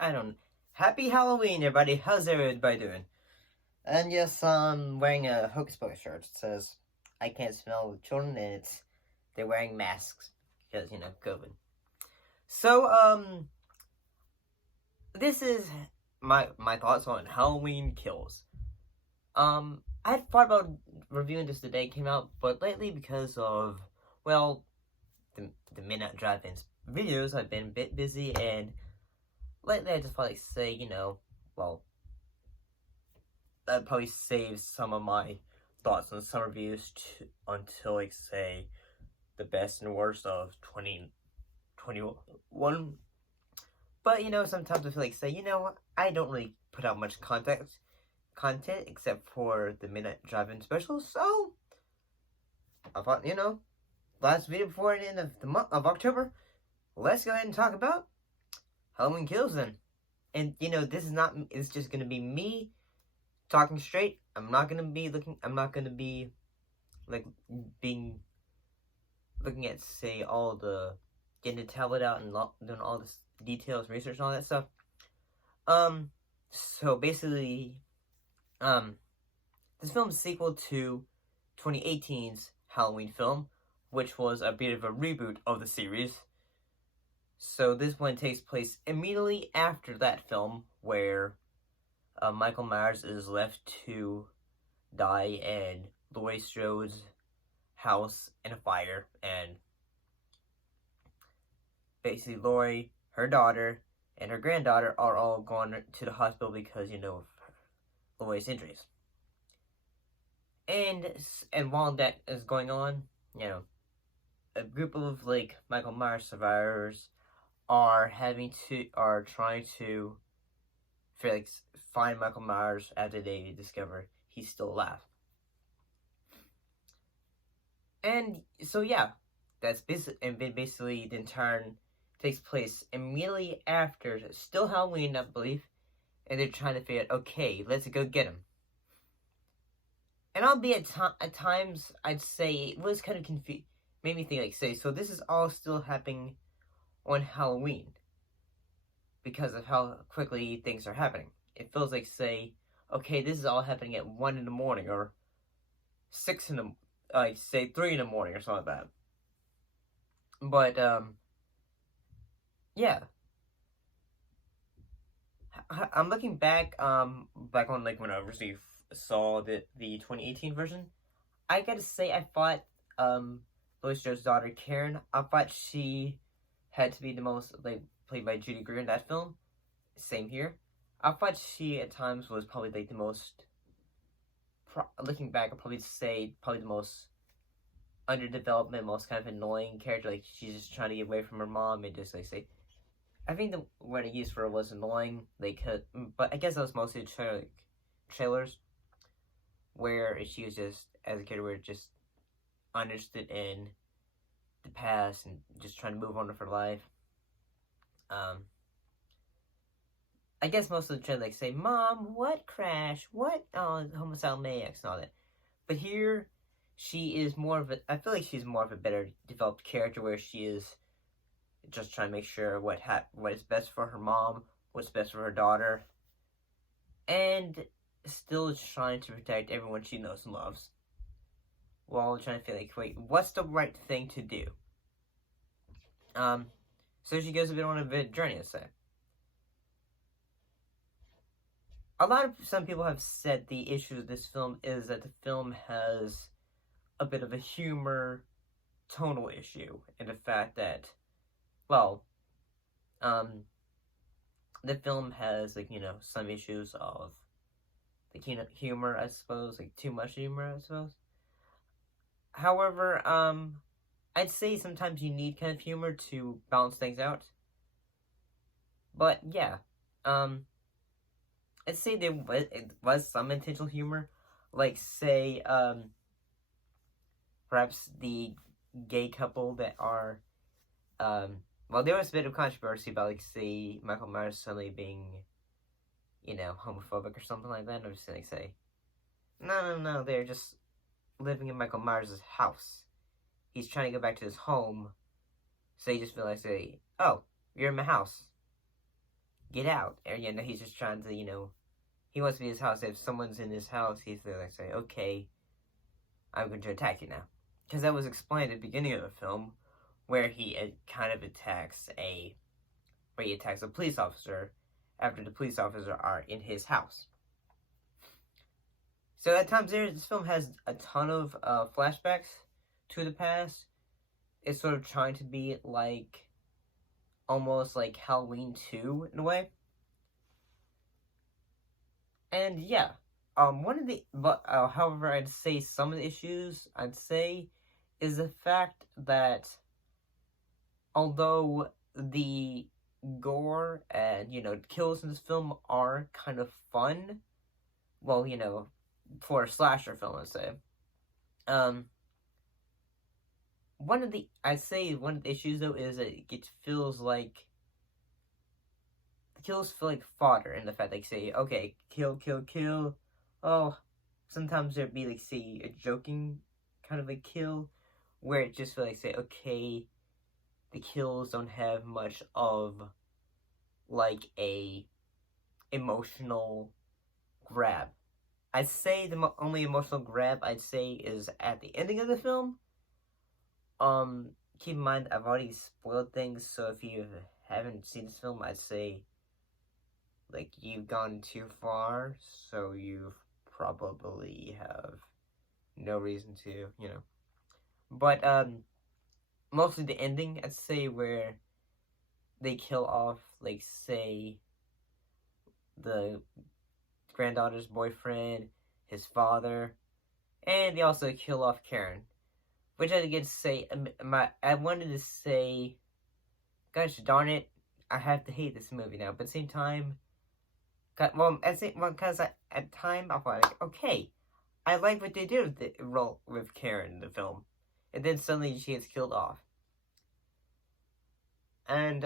I don't. Happy Halloween, everybody. How's everybody doing? And yes, I'm wearing a Hocus Pocus shirt. It says, "I can't smell children," and they're wearing masks because COVID. So this is my thoughts on Halloween Kills. I had thought about reviewing this the day it came out, but lately because of the Midnight Drive-Ins videos, I've been a bit busy, and lately I just thought I'd say, I'd probably save some of my thoughts on some reviews until, say, the best and worst of 2021. But, sometimes I feel I don't really put out much content except for the Midnight Drive-In special, so I thought, last video before the end of the month of October, let's go ahead and talk about Halloween Kills then. And, it's just gonna be me talking straight. I'm not gonna be looking at, say, all the getting the tablet out and doing all this details, research, and all that stuff. So basically, this film is a sequel to 2018's Halloween film, which was a bit of a reboot of the series. So this one takes place immediately after that film, where Michael Myers is left to die in Laurie Strode's house in a fire, and basically Laurie, her daughter, and her granddaughter are all gone to the hospital because, of Laurie's injuries. And while that is going on, a group of, Michael Myers survivors are trying to find Michael Myers after they discover he's still alive. And so that's basically the entire takes place immediately after still Halloween, I believe, and they're trying to figure out, okay, let's go get him. And I'll be at times, I'd say it was kind of made me think, so this is all still happening on Halloween because of how quickly things are happening. It feels like, okay, this is all happening at 1 in the morning, or 3 in the morning, or something like that. But, yeah. I'm looking back on, when I originally saw the 2018 version. I gotta say, I thought, Laurie Strode's daughter, Karen, I thought she had to be the most, played by Judy Greer in that film. Same here. I thought she, at times, was probably, the most, looking back, I'd probably say, the most underdeveloped, most kind of annoying character. She's just trying to get away from her mom and just, say, I think the word I used for it was annoying, but I guess that was mostly trailers, where she was just, as a kid, we were just uninterested in the past and just trying to move on with her life. I guess most of the trailer say, "Mom, what crash? What homicidal maniacs and all that." But here, she is I feel like she's more of a better developed character, where she is just trying to make sure what is best for her mom, what's best for her daughter, and still trying to protect everyone she knows and loves, while trying to feel wait, what's the right thing to do? So she goes a bit on a journey, let's say. Some people have said the issue with this film is that the film has a bit of a humor tonal issue, and the fact that, the film has, some issues of, humor, I suppose, too much humor, I suppose. However, I'd say sometimes you need kind of humor to balance things out. But, yeah, I'd say there was some intentional humor, say, perhaps the gay couple that are, there was a bit of controversy about, say, Michael Myers suddenly being, homophobic or something like that. I'm just gonna say, no, they're just living in Michael Myers' house. He's trying to go back to his home, so he just realized, oh, you're in my house. get out. And, he's just trying to, he wants to be in his house. If someone's in his house, he's like, say, okay, I'm going to attack you now. Because that was explained at the beginning of the film, where he kind of attacks a police officer after the police officer are in his house. So at times this film has a ton of flashbacks to the past. It's sort of trying to be like, almost like Halloween 2 in a way. And yeah, however, I'd say some of the issues, is the fact that although the gore and, kills in this film are kind of fun, well, for a slasher film, let's say, one of the issues, though, is that it feels like the kills feel like fodder, in the fact, like, say, okay, kill, kill, kill. Oh, sometimes there'd be, like, say, a joking kind of a kill, where it just feels like, say, okay, the kills don't have much of, like, a emotional grab. I'd say the only emotional grab I'd say is at the ending of the film. Keep in mind, I've already spoiled things, so if you haven't seen this film, I'd say, like, you've gone too far, so you probably have no reason to, But, mostly the ending, I'd say, where they kill off, like, say, the granddaughter's boyfriend, his father, and they also kill off Karen. Which I get to say, I wanted to say, gosh darn it, I have to hate this movie now. But at the same time, because at time I thought, like, okay, I like what they did with the role with Karen in the film, and then suddenly she gets killed off. And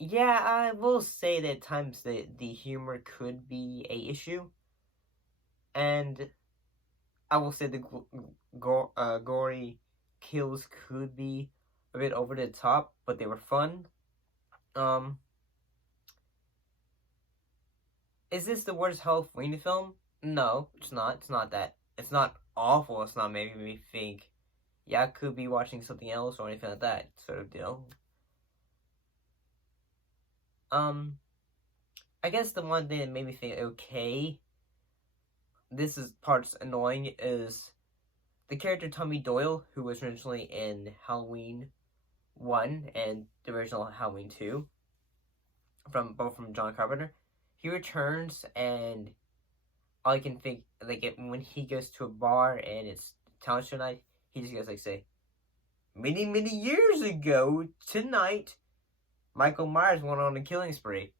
yeah, I will say that at times the humor could be a issue, and I will say the gory kills could be a bit over the top, but they were fun. Is this the worst Halloween film? No, it's not. It's not that. It's not awful. It's not making me think, yeah, I could be watching something else or anything like that sort of deal. I guess the one thing that made me think, okay, this is parts annoying, is the character Tommy Doyle, who was originally in Halloween 1 and the original Halloween 2, both from John Carpenter. He returns, and all I can think, like, when he goes to a bar and it's talent show night, he just goes, like, say, many, many years ago, tonight, Michael Myers went on a killing spree.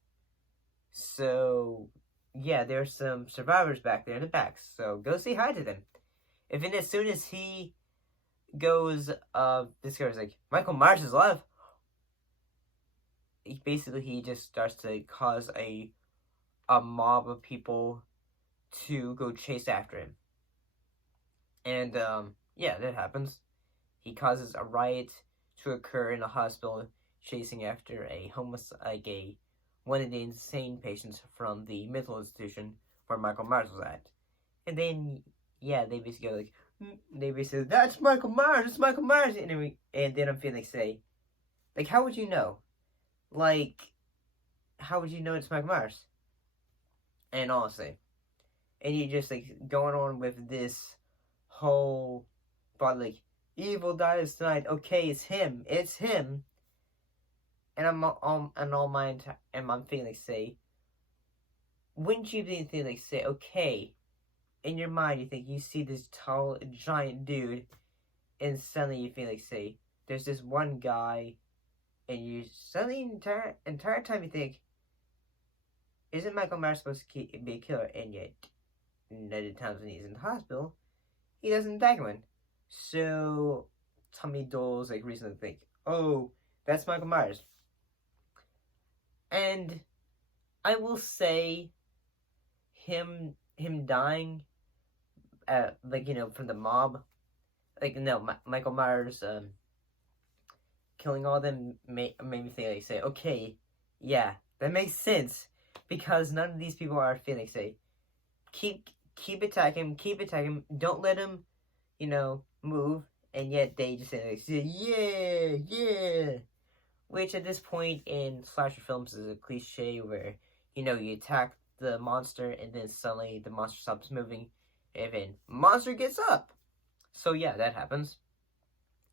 So, yeah, there's some survivors back there in the back, so go say hi to them. And then as soon as he goes, this guy's like, Michael Myers is alive. He just starts to cause a mob of people to go chase after him. And, yeah, that happens. He causes a riot to occur in a hospital, chasing after one of the insane patients from the mental institution where Michael Myers was at. And then, yeah, they basically go that's Michael Myers, it's Michael Myers. And then I'm feeling say, like, how would you know? Like, how would you know it's Michael Myers? And honestly, and you just, like, going on with this whole thought, like, evil dies tonight, okay, it's him. And I'm feeling like, say, wouldn't you think, like, say, okay, in your mind, you think you see this tall, giant dude, and suddenly you feel like, say, there's this one guy, and you suddenly, entire time you think, isn't Michael Myers supposed to be a killer? And yet, none of the times when he's in the hospital, he doesn't attack anyone. So, Tommy Doyle's, like, reason to think, oh, that's Michael Myers. And I will say, him dying, like, from the mob, like, no, Michael Myers, killing all of them made me think, like, say, okay, yeah, that makes sense, because none of these people are feeling, say, keep attacking him, don't let him, move, and yet they just say, yeah, which at this point in slasher films is a cliche where, you attack the monster and then suddenly the monster stops moving and then monster gets up. So yeah, that happens.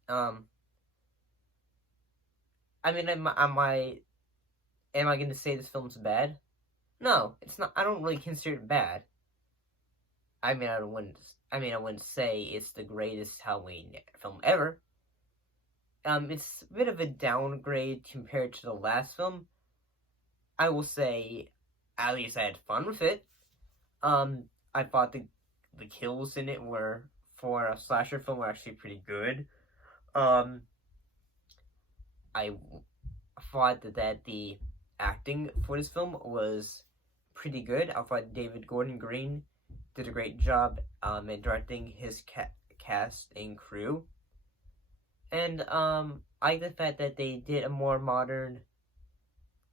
I mean, am I going to say this film's bad? No, it's not. I don't really consider it bad. I wouldn't say it's the greatest Halloween film ever. It's a bit of a downgrade compared to the last film. I will say, at least I had fun with it. I thought the kills in it were, for a slasher film, were actually pretty good. I thought that the acting for this film was pretty good. I thought David Gordon Green did a great job in directing his cast and crew. And I like the fact that they did a more modern,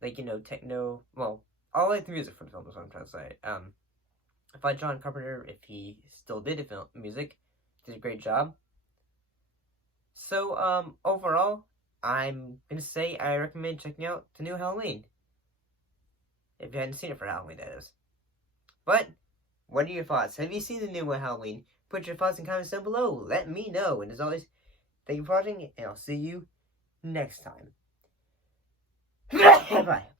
techno. Well, I like the music for the film, is what I'm trying to say. I thought John Carpenter, if he still did film music, did a great job. So overall, I'm gonna say I recommend checking out the new Halloween. If you hadn't seen it for Halloween, that is. But what are your thoughts? Have you seen the new Halloween? Put your thoughts in comments down below. Let me know. And as always, thank you for watching, and I'll see you next time. Bye.